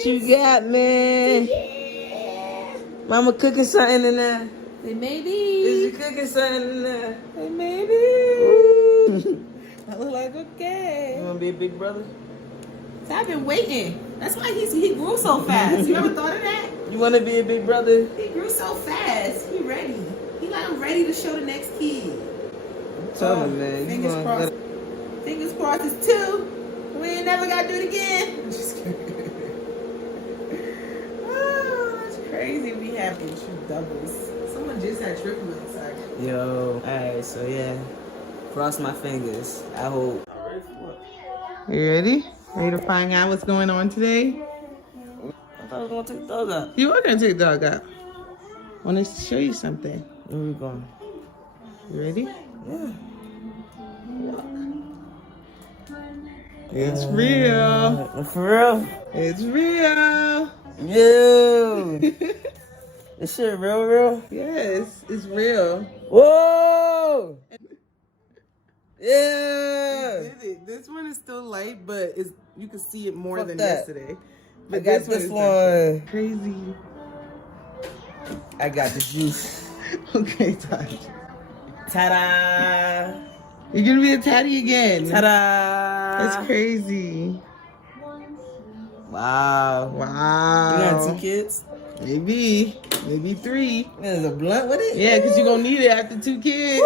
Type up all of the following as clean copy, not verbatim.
What you got, man? Mama cooking something in there. Hey, maybe. Is you cooking something in there? Hey, maybe. I look like okay. You wanna be a big brother? So I've been waiting. That's why he grew so fast. You ever thought of that? You wanna be a big brother? He grew so fast. He ready. He like I'm ready to show the next kid. Tell me, man. Fingers crossed. Fingers crossed it's 2. We ain't never gotta do it again. Just kidding. Oh, that's crazy. We have to shoot doubles. Someone just had triplets. Actually. Yo, alright, so yeah. Cross my fingers. I hope. You ready? Ready to find out what's going on today? I thought I was gonna take the dog out. You are gonna take the dog out. I want to show you something. Where we going? You ready? Yeah. It's real. For real? It's real. Yo. This shit real? Yes, it's real. Whoa! Yeah. This one is still light, but you can see it more Fuck than that. yesterday. I got this one. Crazy. I got the juice. Okay, Taj. Ta-da! You're gonna be a tatty again. Ta-da! That's crazy. Wow. Wow. You got 2 kids? Maybe 3. There's a blunt with it? Yeah, because you're gonna need it after 2 kids.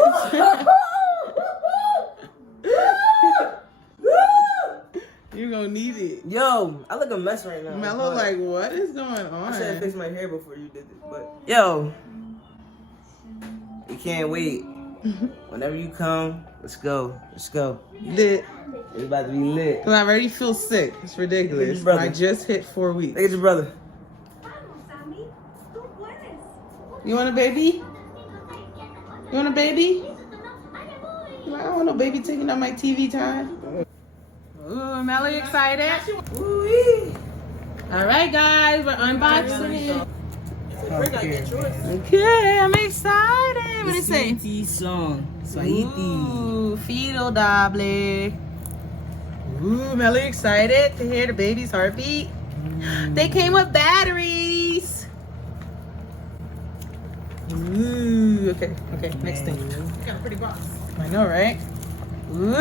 You're gonna need it. Yo, I look a mess right now. Mello, like, what is going on? I should have fixed my hair before you did this, but yo, you can't wait. Whenever you come, let's go. Let's go. Lit. It's about to be lit. Well, I already feel sick. It's ridiculous. Brother. I just hit 4 weeks. Look at your brother. You want a baby? You want a baby? I don't want no baby taking up my TV time. Ooh, Melly excited? Ooh-wee. All right, guys, we're unboxing. Okay, I'm excited. What did it say? Swahiti song. Swahiti. Ooh, Fetal, Doppler. Ooh, Melly excited to hear the baby's heartbeat. They came with batteries. Ooh, okay, next thing. Got a pretty box. I know, right? Ooh.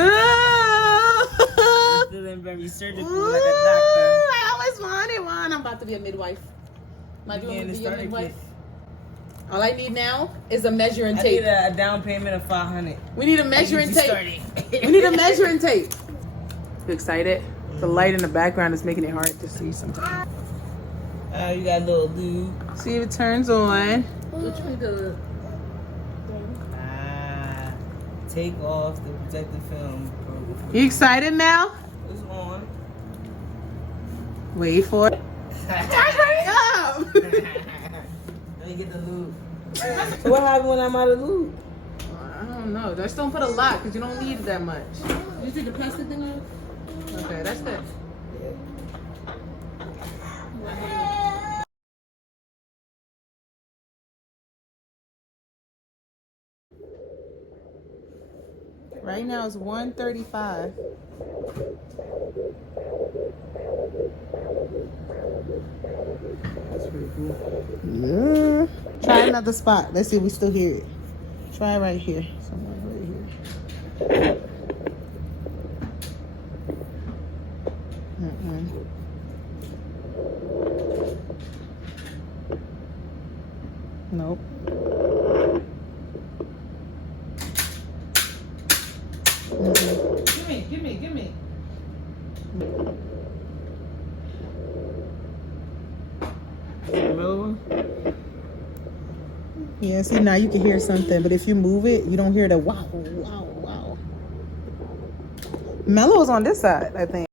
Feeling very surgical Ooh, like a doctor. I always wanted one. I'm about to be a midwife. Am I doing to be a midwife? All I need now is a measuring tape. I need a down payment of $500. We need a measuring tape. We need a measuring tape. You excited? The light in the background is making it hard to see sometimes. You got a little dude. See if it turns on. Which way the Take off the protective film. You excited now? It's on. Wait for it. Hurry up! Let me get the lube. So what happened when I'm out of lube? I don't know. Just don't put a lot because you don't need that much. You take the plastic thing off? Okay, that's it. Right now it's 1:35. That's pretty cool. Yeah. Try another spot. Let's see if we still hear it. Try right here. Somewhere right here. Nope. Give me. Yeah, see, now you can hear something, but if you move it, you don't hear the wow. Mellow is on this side, I think.